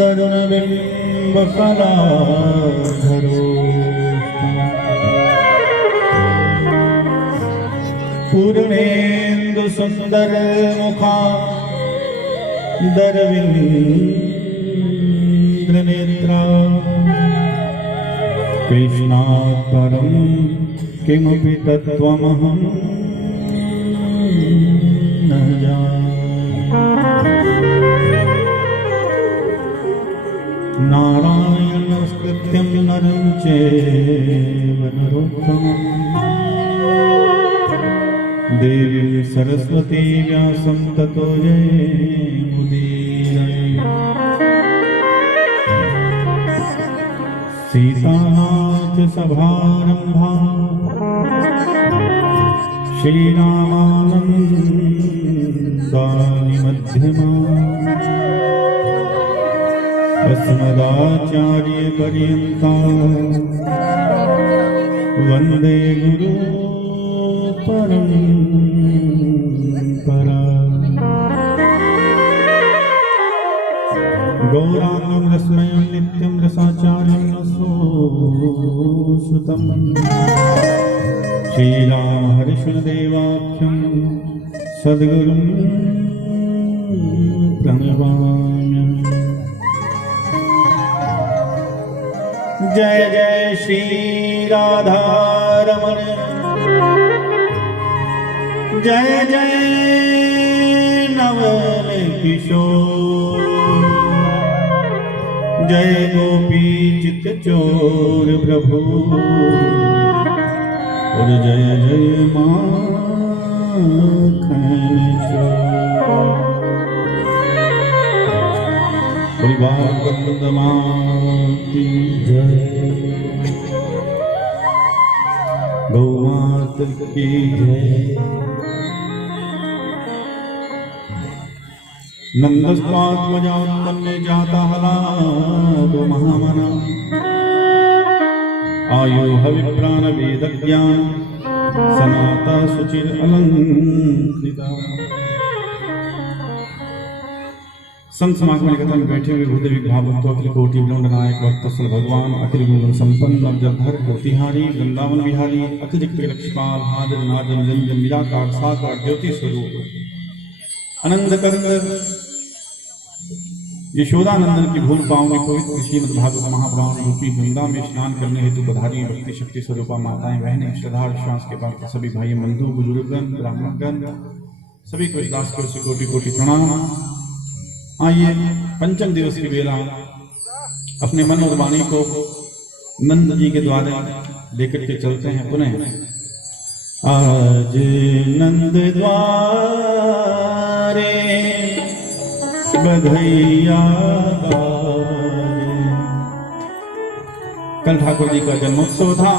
मन्दरुणबिम्बकलाधरो पूर्णेन्दु सुन्दर मुखा दरविन्द्र नेत्रा कृष्णात् परं किमपि तत्त्वमहं न जाने। नारायणस्तुत्यं नरं चैव नरोत्तमं देवीं सरस्वती व्यासं ततो जयमुदीरये। सीतानाथ सभारम्भा श्रीरामानन्दानि मध्यमा अस्मदाचार्यपर्यन्ता वन्दे गुरु परम्परा। गौरांगं रसमयं नित्यं रसाचार्यं रसोऽसुतं श्रीरामहर्षणदेवाख्यं सद्गुरुं प्रणमामि। जय जय श्री राधा रमण, जय जय नवल किशोर, जय गोपी चित चोर प्रभु और जय जय माखन चोर। परिवार की जय, गौमाता की जय। नंदस्वात्मजातन्य जाता हलादो महामना आयु हविप्राण वेद ज्ञान सनाता सुचिर अलंकृता। संत समागम कथा में बैठे हुए भूदेवी भावभक्त अखिल कोटि ब्रह्मांड नायक भक्तसल भगवान अखिल गुण संपन्न अवजधर कोटिहारी वृंदावन विहारी अखिल जगत लक्ष्मीपाल हाजर नारद निरंजन निराकार साकार ज्योति स्वरूप आनंद कंद यशोदानंदन की भूल पाओगे पवित्र श्रीमद् भागवत महापुराण रूपी गंगा में स्नान करने हेतु पधारी भक्ति शक्ति स्वरूपा माताएं बहनें श्रद्धा विश्वास के पात्र सभी भाई बंधु बुजुर्गन ब्राह्मणगण सभी को दास को कोटि कोटि प्रणाम। आइए पंचम दिवस की बेला अपने मन और वाणी को नंद जी के द्वारा लेकर के चलते हैं पुनः। आज नंद द्वारे बधैया कल ठाकुर जी का जन्मोत्सव था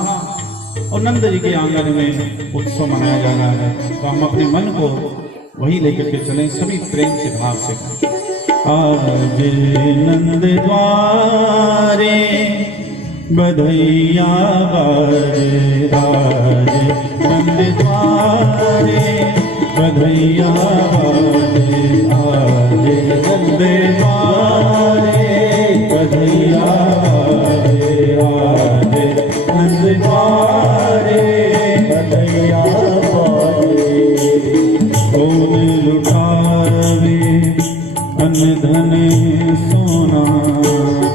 और नंद जी के आंगन में उत्सव मनाया जा रहा है, तो हम अपने मन को वही लेकर के चलें, सभी प्रेम से भाव से। आज नंद द्वारे बधैया बाजे, आज नंद द्वारे बधैया बाजे, आज नंद द्वारे बधैया बाजे, आज नंद द्वारे बधैया बाजे। कौन लुटावे अन्न धन सोना,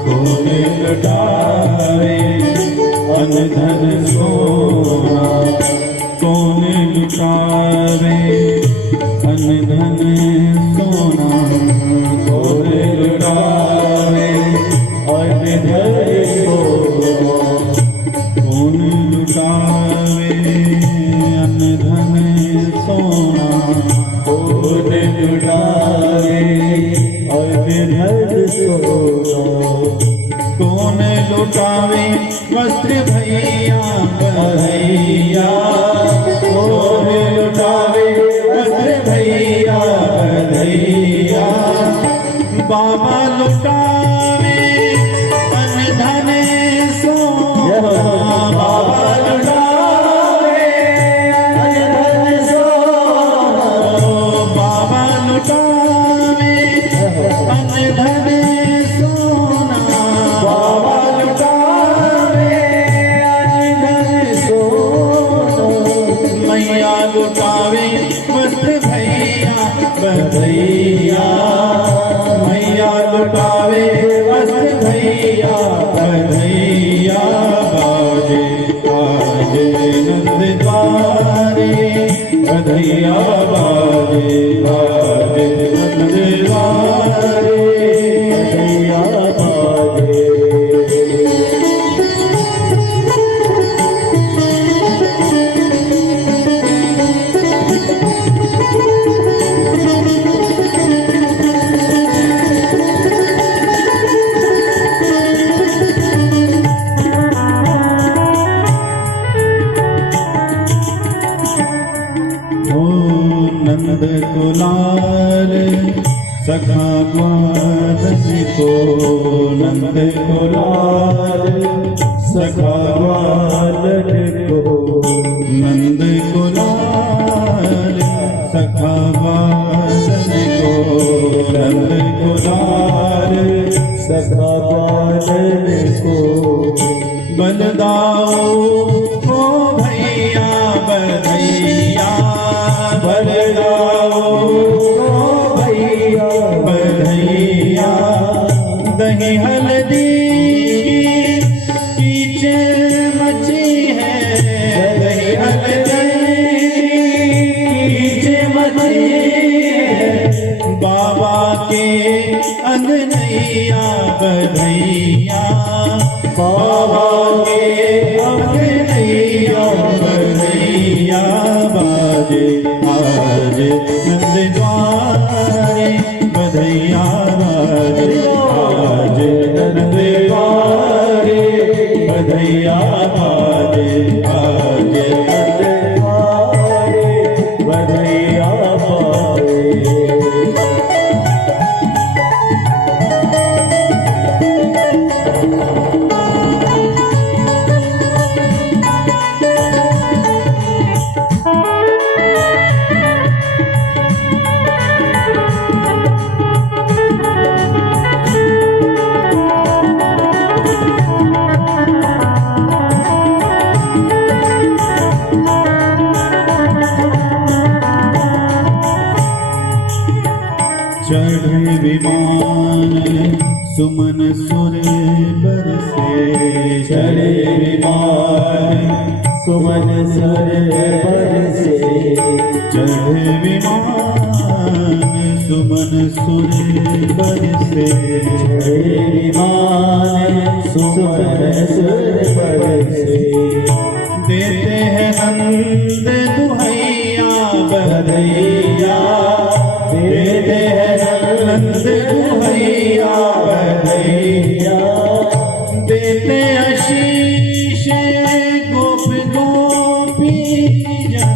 कौन लुटावे अन्न धन सोना, कौन लुटावे अन्न धन सोना, कौन लुटावे अन्न धन सोना, कौन लुटावे अन्न धन सोना, कौन लुटावे कौन लुटावे वस्त्र भैया बधैया, कौन लुटावे वस्त्र भैया बधैया। बाबा लुटावे अन्न धन सोना, बाबा लुटावे अन्न धन सोना, बाबा लुटावे अन्न धन सोना, को नंद को लाल सखा बालन को नंद को लाल सखा बालन को नंद को लाल सखा बालन को बलदाओ को भैया बधैया बलदाओ को भैया बधैया दही हल्दी कीच मची है दही हल्दी कीच मची है बाबा के अंगनैया बधैया बाबा के अंगनैया बधैया बाजे आज नंद द्वारे बधैया बाजे आज नंद द्वारे बधैया बाजे आज नंद द्वारे बधैया बाजे। चढ़े विमान सुमन सुर बरसे चढ़े विमान सुमन सुर बरसे चढ़े विमान सुमन सुर बरसे चढ़े विमान सुमन सुर बरसे देते हैं नंद दुहैया बधैया देते हैं नंद दुहैया बधैया देते आशीष गोप गोपी जन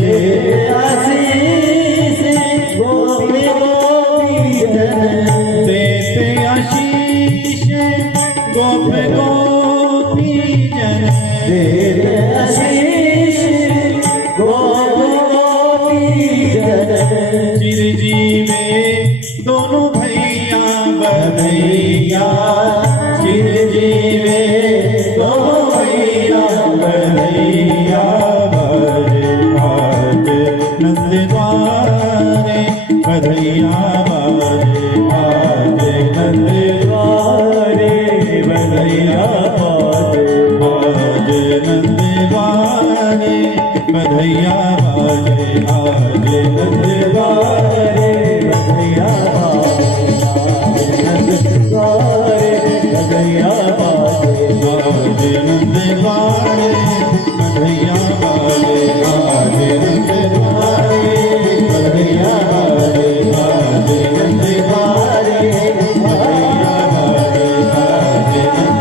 देते आशीष गोप गोपी जन देते आशीष गोप गोपी जन देते आशीष गोप गोपी जन चिरजीवे दोनों भैया बधैया चिरजीवे दोनों भैया बधैया बाजे आज नंद द्वारे बधैया बाजे आज नंद द्वारे बधैया बाजे आज नंद द्वारे बधैया बाजे आज नंद द्वारे बधैया बधैया बाजे आज नंद द्वारे बधैया बाजे आज नंद द्वारे बधैया बाजे आज नंद द्वारे बधैया बाजे आज नंद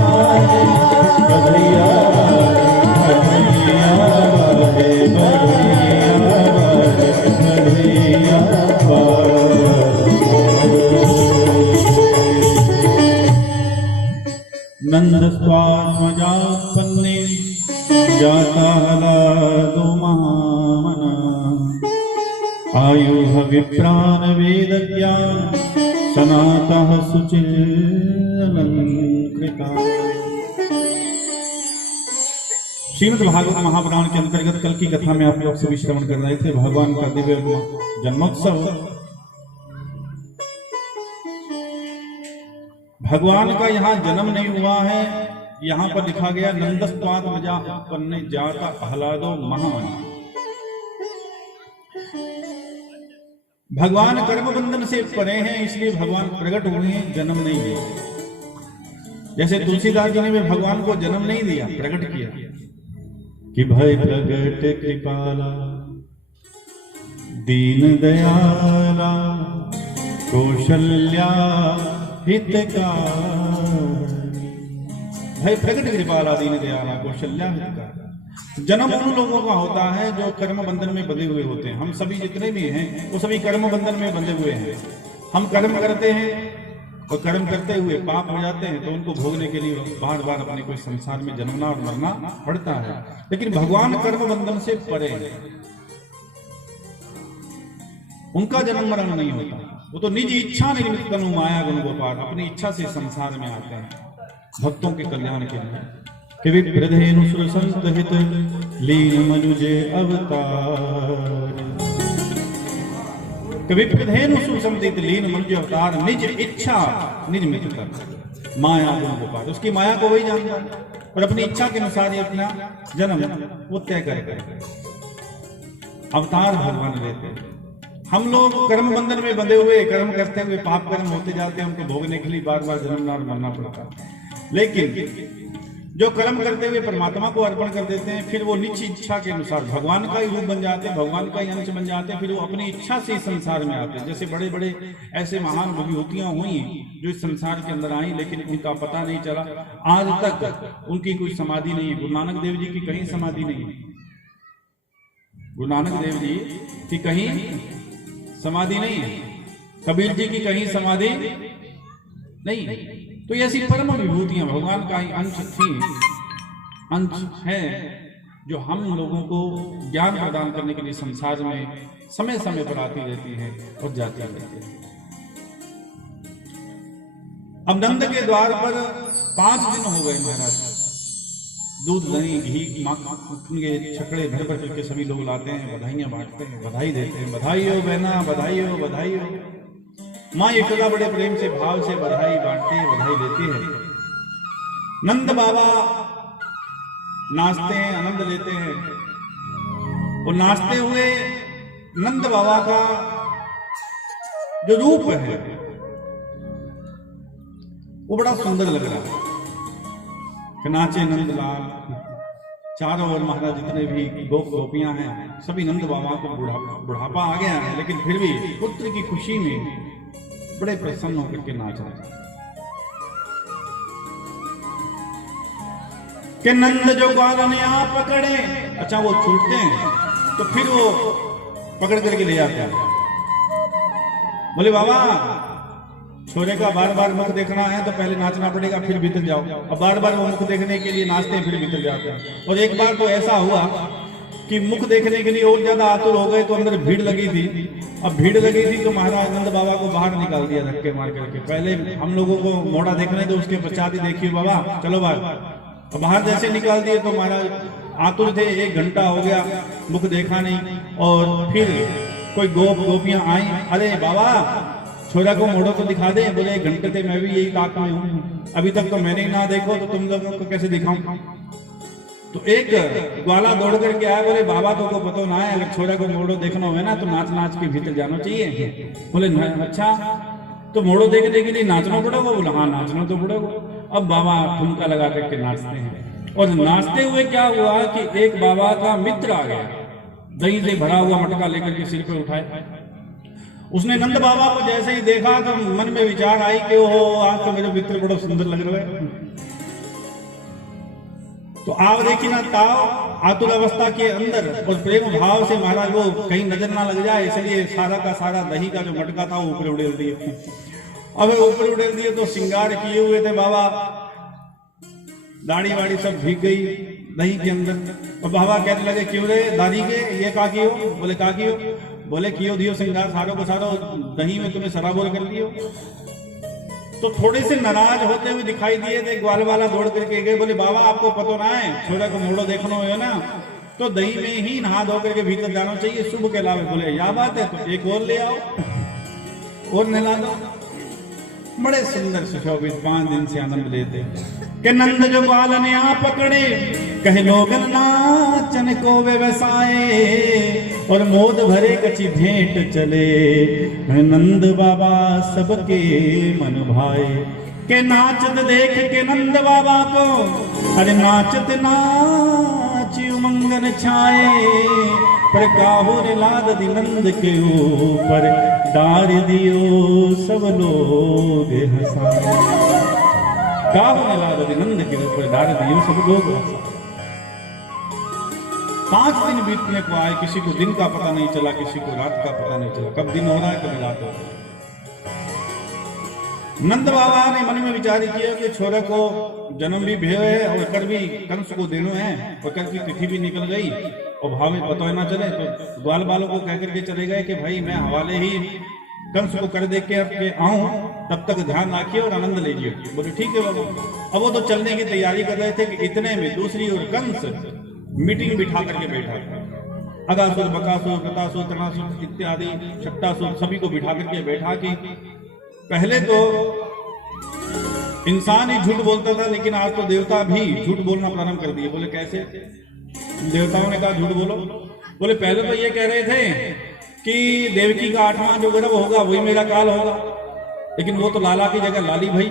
द्वारे बधैया बाजे आज नंद द्वारे बधैया नंद स्वात्मजापन्ने जाता दो महामना आयुः विप्रान वेद ज्ञान सनातः सुचिरलंकृता। श्रीमद् भागवत महापुराण के अंतर्गत कल की कथा में आप लोग से श्रवण कर रहे थे भगवान का दिव्य जन्मोत्सव। भगवान का यहाँ जन्म नहीं हुआ है, यहाँ पर लिखा गया नंदस्वात्मजापन्ने जाता आह्लादो महामना। भगवान कर्म बंधन से परे हैं, इसलिए भगवान प्रकट हुए हैं, जन्म नहीं दिया। जैसे तुलसीदास जी ने भी भगवान को जन्म नहीं दिया, प्रकट किया कि भय प्रगट कृपाला दीन दयाला कौशल्या हितकारी। भय प्रगट कृपाला दीन दयाला कौशल्या हितकारी। जन्म उन लोगों का होता है जो कर्म बंधन में बंधे हुए होते हैं। हम सभी जितने भी हैं वो सभी कर्म बंधन में बंधे हुए हैं। हम कर्म करते हैं और कर्म करते हुए पाप हो जाते हैं तो उनको भोगने के लिए बार बार अपने को संसार में जन्मना और मरना पड़ता है। लेकिन भगवान कर्म बंधन से परे हैं, उनका जन्म मरण नहीं होता। वो तो निज इच्छा निमित्त तनु माया गुण गोपाल, अपनी इच्छा से संसार में आते हैं भक्तों के कल्याण के लिए। कि विप्रधेनु सुर संत हित लीन मनुजे अवतार, कि विप्रधेनु सुर संत हित लीन मनुजे अवतार, निज इच्छा निज मित्र कर माया गुण गोपाल। उसकी माया को वही जानता है और अपनी इच्छा के अनुसार ही अपना जन्म वो तय कर अवतार भगवान लेते हैं। हम लोग कर्म बंधन में बंधे हुए कर्म करते हुए पाप कर्म होते जाते हैं, उनको भोगने के लिए बार बार जन्मना और मरना पड़ता है। लेकिन जो कर्म करते हुए परमात्मा को अर्पण कर देते हैं, फिर वो निज इच्छा के अनुसार भगवान का ही रूप बन जाते हैं, भगवान का ही अंश बन जाते हैं। फिर वो अपनी इच्छा से इस संसार में आते हैं। जैसे बड़े बड़े ऐसे महान विभूतियां हुई जो इस संसार के अंदर आई, लेकिन उनका पता नहीं चला। आज तक उनकी कोई समाधि नहीं है। गुरु नानक देव जी की कहीं समाधि नहीं है। गुरु नानक देव जी की कहीं समाधि नहीं है। कबीर जी की कहीं समाधि नहीं है। तो ये ऐसी परम विभूतियां भगवान का ही अंश थी, अंश है, जो हम लोगों को ज्ञान प्रदान करने के लिए संसार में समय समय पर आती रहती है और जाती रहती है। अब नंद के द्वार पर 5 दिन हो गए महाराज। दूध दही घी माखन के छकड़े भर भर करके सभी लोग लाते हैं, बधाइयां बांटते हैं, बधाई देते हैं। बधाई हो बहना, बधाई हो, बधाई हो। माँ यशोदा बड़े प्रेम से भाव से बधाई बांटती है, बधाई देती है। नंद बाबा नाचते हैं, आनंद लेते हैं। और नाचते हुए नंद बाबा का जो रूप है वो बड़ा सुंदर लग रहा है कि नाचे नंदलाल। चारों ओर महाराज जितने भी गोपियां हैं सभी नंद बाबा को बुढ़ापा आ गया है, लेकिन फिर भी पुत्र की खुशी में बड़े प्रसन्न होकर के नाच रहे हैं। कि नंद जो ग्वाल ने आप पकड़े, अच्छा वो छूटते हैं तो फिर वो पकड़ करके ले जाते हैं। बोले बाबा छोरे का बार बार मुख देखना है तो पहले नाचना पड़ेगा, फिर भीतर जाओ। अब बार बार वो मुख देखने के लिए नाचते हैं, फिर भीतर जाते हैं। और एक बार तो ऐसा हुआ कि मुख देखने के लिए और ज्यादा आतुर हो गए तो अंदर भीड़ लगी थी। अब भीड़ लगी थी तो महाराज नंद बाबा को बाहर निकाल दिया धक्के मार करके। पहले हम लोगों को मोड़ा देखना है तो उसके पश्चात ही देखिए बाबा, चलो बाहर। अब बाहर जैसे निकाल दिए तो महाराज आतुर थे, 1 घंटा हो गया मुख देखा नहीं। और फिर कोई गोपियां आई, अरे बाबा छोरा को मोड़ो तो दिखा दे। बोले 1 घंटे से मैं भी यही ताक में हूँ, अभी तक तो मैंने ही ना देखो तो तुम लोगों को कैसे दिखाऊं। तो एक ग्वाला दौड़ करके आया, बोले बाबा तो को पता ना है, अगर छोरा को मोड़ो देखना हो ना तो नाच नाच के भीतर जाना चाहिए। बोले अच्छा तो मोड़ो देखने के लिए नाचना पड़ेगा। बोला हाँ नाचना तो पड़ेगा। अब बाबा ठुमका लगा करके नाचते हैं। और नाचते हुए क्या हुआ कि एक बाबा का मित्र आ गया, दही से भरा हुआ मटका लेकर के सिर पे उठाए। उसने नंद बाबा को जैसे ही देखा तो मन में विचार आई कि ओहो आज तो मेरे मित्र बड़ा सुंदर लग रहे हैं। तो आप देखिए ना ताव आतुर अवस्था के अंदर और प्रेम भाव से महाराज वो कहीं नजर ना लग जाए, इसलिए सारा का सारा दही का जो मटका था वो ऊपर उड़ेल दिए। अब ऊपर उड़ेल दिए तो श्रृंगार किए हुए थे बाबा, दाढ़ी वाड़ी सब भीग गई दही के अंदर। और बाबा कहने लगे क्यों रे दाढ़ी के ये का कियो? बोले का कियो? बोले कियो दियो श्रृंगार सारों को सारो दही में तुम्हें सराबोर कर लियो। तो थोड़े से नाराज होते हुए दिखाई दिए थे। ग्वाल वाला दौड़ करके गए, बोले बाबा आपको पता ना है छोरा को मोड़ो देखना हो ना तो दही में ही नहा धो करके भीतर जाना चाहिए, शुभ के अलावे। बोले या बात है तो एक और ले आओ और नहला दो। बड़े सुंदर सुशोभित 5 दिन से आनंद लेते कि नंद जो ग्वाल ने आ पकड़े, कहे लोगन नाचन को व्यवसाय और मोद भरे कची भेंट चले। नंद बाबा सबके मन भाए के नाचत देख के नंद बाबा को, अरे नाचत नाच उमंगन छाए। पर काहुर लाद दी नंद के ऊपर, डार दियो सब लोग हंसाए। काहुर लाद दी नंद के ऊपर, डार दियो सब लोग हंसाए। 5 दिन बीतने को आए, किसी को दिन का पता नहीं चला, किसी को रात का पता नहीं चला, कब दिन हो रहा है कभी रात हो रहा है। नंद बाबा ने मन में विचार किया कि छोरे को जन्म भी भेव है और कर भी कंस को देनो है, और कर की तिथि भी निकल गई और भावे पता ना चले, तो ग्वाल बालों को कहकर के चले गए कि भाई मैं हवाले ही कंस को कर दे के आऊं, तब तक ध्यान रखिए और आनंद लीजिए। बोले ठीक है बाबू। अब वो तो चलने की तैयारी कर रहे थे कि इतने में दूसरी ओर कंस मीटिंग बिठा करके बैठा, अगासुर बकासुर कृतासुर तृणासुर इत्यादि शक्तासुर सभी को बिठा करके बैठा कि पहले तो इंसान ही झूठ बोलता था, लेकिन आज तो देवता भी झूठ बोलना प्रारंभ कर दिए। बोले कैसे? देवताओं ने कहा झूठ बोलो। बोले पहले तो ये कह रहे थे कि देवकी का 8वां जो गर्भ होगा वही मेरा काल होगा, लेकिन वो तो लाला की जगह लाली भाई,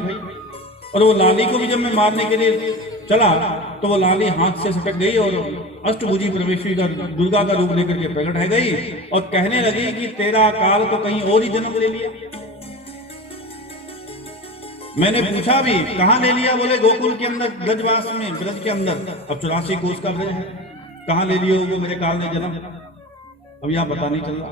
और वो लाली को भी जब मैं मारने के लिए चला तो वो लाली हाथ से सटक गई और अष्टभुजी परमेश्वरी का दुर्गा का रूप लेकर के प्रकट है गई और कहने लगी कि तेरा काल तो कहीं और ही जन्म ले लिया। मैंने पूछा भी कहां ले लिया? बोले गोकुल के अंदर ब्रजवास में, ब्रज के अंदर। अब 84 कोस का ब्रज है, कहां ले लियो वो मेरे काल ने जन्म? अब यहां पता नहीं चल रहा।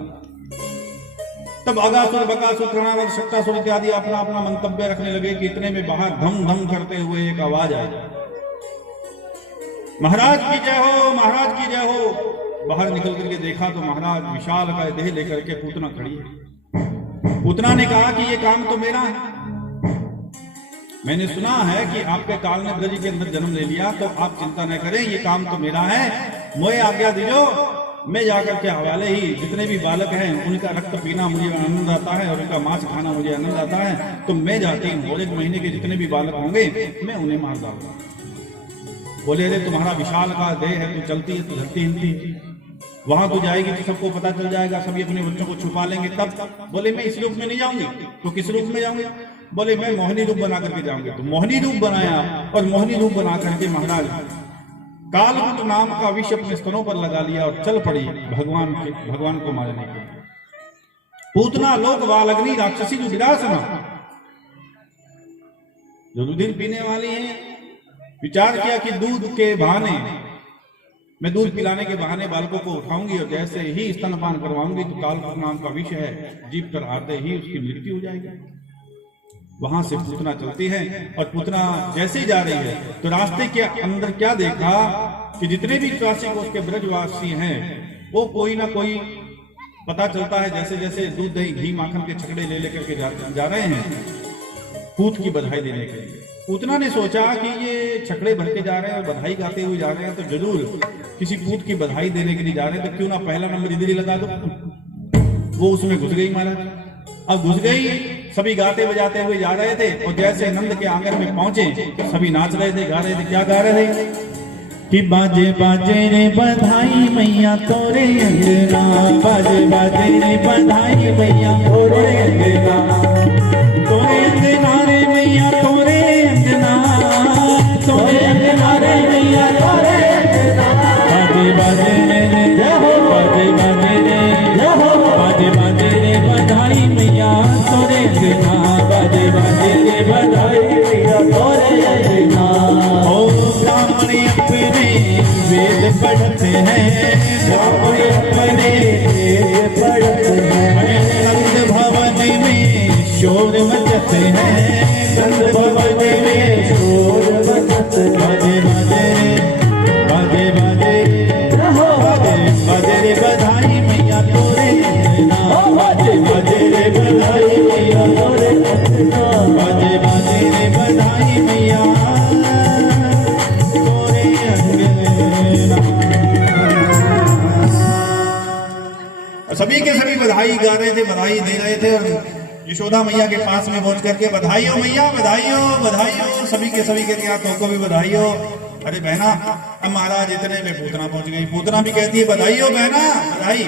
तब अगासुर बकासुर तृणासुर शक्तासुर इत्यादि अपना अपना मंतव्य रखने लगे कि इतने में बाहर धम धम करते हुए एक आवाज आई, महाराज की जय हो, महाराज की जय हो। बाहर निकल करके देखा तो महाराज विशाल का देह लेकर के पूतना खड़ी है। पूतना ने कहा कि ये काम तो मेरा है, मैंने सुना है कि आपके काल ने ब्रज के अंदर जन्म ले लिया, तो आप चिंता न करें, ये काम तो मेरा है, मुझे आज्ञा दीजो, मैं जाकर के हवाले ही जितने भी बालक हैं उनका रक्त पीना मुझे आनंद आता है और उनका मांस खाना मुझे आनंद आता है, तो मैं जाती हूँ और 1 महीने के जितने भी बालक होंगे मैं उन्हें मार डालूंगा। बोले अरे तुम्हारा विशाल का देह है, तू चलती है, तू धरती हिलती, वहां तो जाएगी तो सबको पता चल जाएगा, सभी अपने बच्चों को छुपा लेंगे तब। बोले मैं इस रूप में नहीं जाऊंगी, तो किस रूप में जाऊंगी? बोले मैं मोहिनी रूप बना करके जाऊंगी। तो मोहिनी रूप बनाया और मोहिनी रूप बना करके महाराज कालकूट नाम का विष अपने स्तनों पर लगा लिया और चल पड़ी भगवान को मारने के लिए। पूतना लोक वालग्नि राक्षसी जो विरासना जो दूध पीने वाली है, विचार किया कि दूध के बहाने, मैं दूध पिलाने के बहाने बालकों को उठाऊंगी और जैसे ही स्तनपान करवाऊंगी तो कालकूट नाम का विष है, जीभ पर आते ही उसकी मृत्यु हो जाएगी। वहां से पूतना चलती है और पूतना जैसे ही जा रही है तो रास्ते के अंदर क्या देखा कि जितने भी 84 कोस के ब्रजवासी हैं वो कोई ना कोई पता चलता है, जैसे जैसे दूध दही घी माखन के छकड़े ले लेकर के जा रहे हैं पूत की बधाई देने के लिए। पूतना ने सोचा कि ये छकड़े भर के जा रहे हैं और बधाई गाते हुए जा रहे हैं, तो जरूर किसी पूत की बधाई देने के लिए जा रहे हैं, तो क्यों ना पहला नंबर इधर ही लगा दो। वो उसमें घुस गई महाराज। अब घुस गई, सभी गाते बजाते हुए जा रहे थे और जैसे नंद के आंगन में पहुंचे सभी नाच रहे थे, गा रहे थे। क्या गा रहे थे कि बाजे बाजे रे बधाई मैया तोरे अंगना, बाजे बाजे रे बधाई मैया तोरे अंगना, तोरे अंगना रे मैया तोरे अंगना, तोरे अंगना रे मैया तोरे अंगना, बाजे बाजे रे जय हो, बाजे बाजे रे जय हो, बाजे बाजे रे बधाई मैया तोरे अंगना, बाजे बाजे रे बधाई मैया तोरे अंगना। ओ ब्राह्मण अपने वेद पढ़ते हैं, ब्राह्मण अपने वेद पढ़ते हैं, नंद भवन में शोर मचते हैं, नंद भवन में शोर मचते हैं, बाजे बाजे बाजे रे बधाई मैया तोरे अंगना, बाजे बाजे रे बधाई मैया तोरे अंगना, बाजे बाजे रे बधाई मैया तोरे अंगना। सभी के सभी बधाई गा रहे थे, बधाई दे रहे थे और यशोदा मैया के पास में पहुंच करके बधाई हो मैया, बधाई हो, बधाई हो, सभी के सभी कहते हैं तो को भी बधाई हो। अरे बहना, अब महाराज इतने में पूतना पहुंच गई। पूतना भी कहती है बधाई हो बहना, बधाई।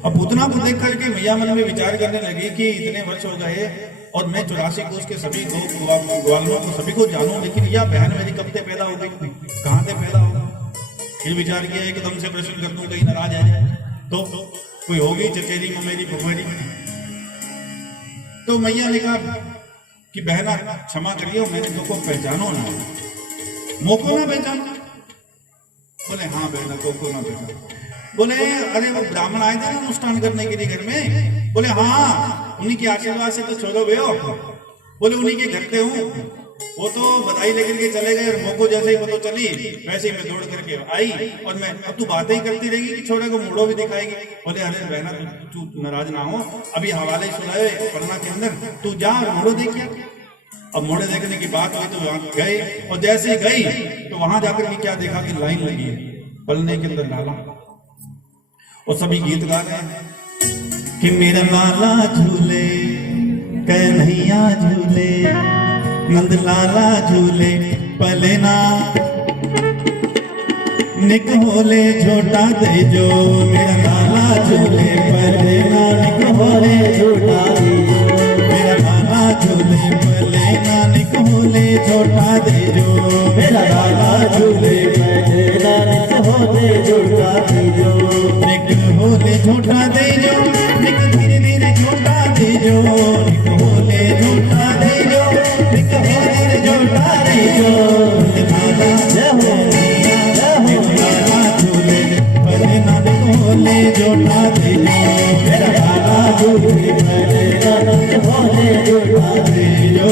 अब पूतना को देख करके मैया मन में विचार करने लगी कि इतने वर्ष हो गए और मैं 84 कोस के सभी ग्वालों को सभी को जानूं, लेकिन यह बहन मेरी कब से पैदा हो गई, कहां से पैदा हो। फिर विचार किया एकदम से प्रश्न कर दूं, कहीं नाराज आ जाए तो कोई होगी चचेरी ममेरी फुफेरी। तो मैया ने कहा कि बहना क्षमा करियो, मैंने तुमको पहचानो ना, मोको ना पहचानो। बोले हाँ बेटा, को ना बेटा। बोले अरे वो ब्राह्मण आए थे ना अनुष्ठान करने के लिए घर में। बोले हाँ, उन्हीं के आशीर्वाद से तो छोड़ो भैया। बोले उन्हीं के घर पे हूँ। वो तो बधाई लेकर के चले गए, और मोको जैसे ही पता चली वैसे ही मैं दौड़ करके आई, और मैं अब तू बातें ही करती रहेगी कि छोरे को मुड़ो भी दिखाएगी। बोले अरे बहना तू नाराज ना हो, अभी हवाले सुनाए पन्ना के अंदर, तू जा मुड़ो देखिए। अब मोड़े देखने की बात हुई तो वहां गए, और जैसे ही गई तो वहां जाकर के क्या देखा कि लाइन लगी है पलने के अंदर लाला, और सभी गीत गा रहे हैं कि मेरा लाला झूले कन्हैया झूले, नंद लाला झूले पलना, निक होले झोटा दे जो। मेरा लाला झूले पलना, निक होले झोटा दे जो। मेरा लाला झूले पलना, निक होले झोटा दे जो। मेरा लाला झूले पलना, निक होले झोटा दे जो। निक होले झोटा दे जो, निक धीरे धीरे झोटा दे जो। निक होले झोटा दे जो, निक धीरे धीरे झोटा दे जो। लाला जय लाला झूले पलना, निक होले झोटा दे जो। मेरा लाला झूले पलना, निक होले झोटा दे जो।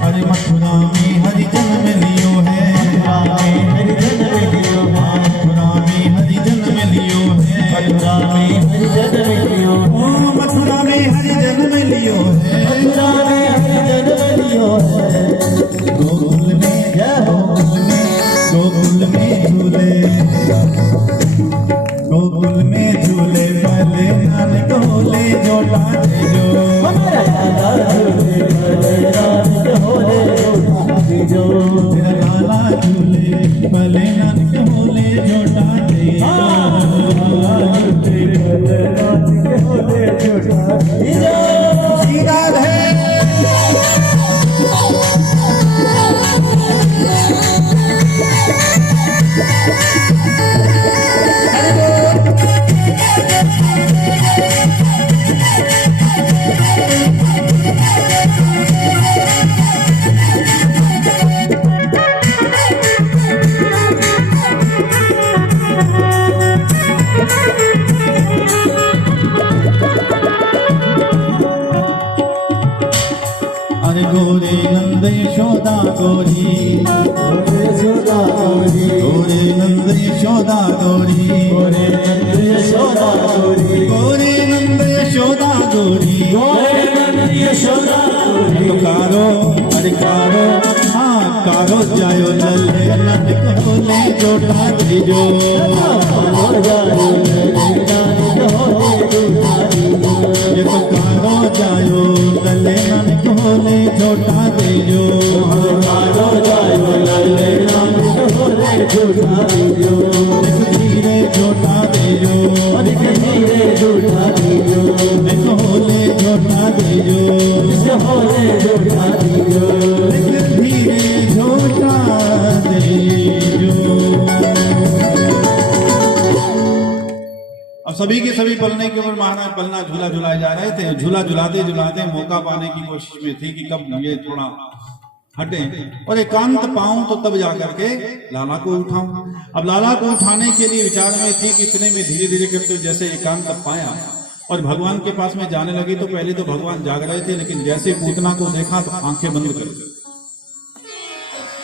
ताली बजाते हुए भाग लेते हुए गोकुल में झूले पले नानक होले झोटा दे जो। मेरा लाला झूले पले नानक होले झोटा दे जो। मेरा लाला झूले पले नानक होले झोटा दे जो। झूले पले नानक होले झोटा दे जो। सीधा है गोरे नंद यशोदा गोरी, गोरे यशोदा गोरी, गोरे नंद यशोदा गोरी, गोरे नंद यशोदा गोरी, गोरे नंद यशोदा गोरी, गोरे नंद यशोदा गोरी। कारो अरे कारो हाँ कारो जायो लले नानक होले झोटा दे जो। कारो जायो लले नानक होले झोटा दे जो। ये तो कारो जायो लले नानक होले झोटा दे जो। कारो जायो लले नानक होले झोटा दे जो। धीरे झोटा दे जो, धीरे झोटा दे जो। होले झोटा दे जो, होले झोटा दे जो। धीरे झोटा दे जो। अब सभी के सभी पलने के ऊपर महाराज पलना झूला झुलाए जा रहे थे। झूला झुलाते झुलाते मौका पाने की कोशिश में थे कि कब ये थोड़ा हटे और एकांत पाऊं तो तब जाकर के लाला को उठाऊं। अब लाला को उठाने के लिए विचार में थी कि इतने में धीरे धीरे करते जैसे एकांत पाया और भगवान के पास में जाने लगी तो पहले तो भगवान जाग रहे थे, लेकिन जैसे पूतना को देखा तो आंखें बंद कर दी।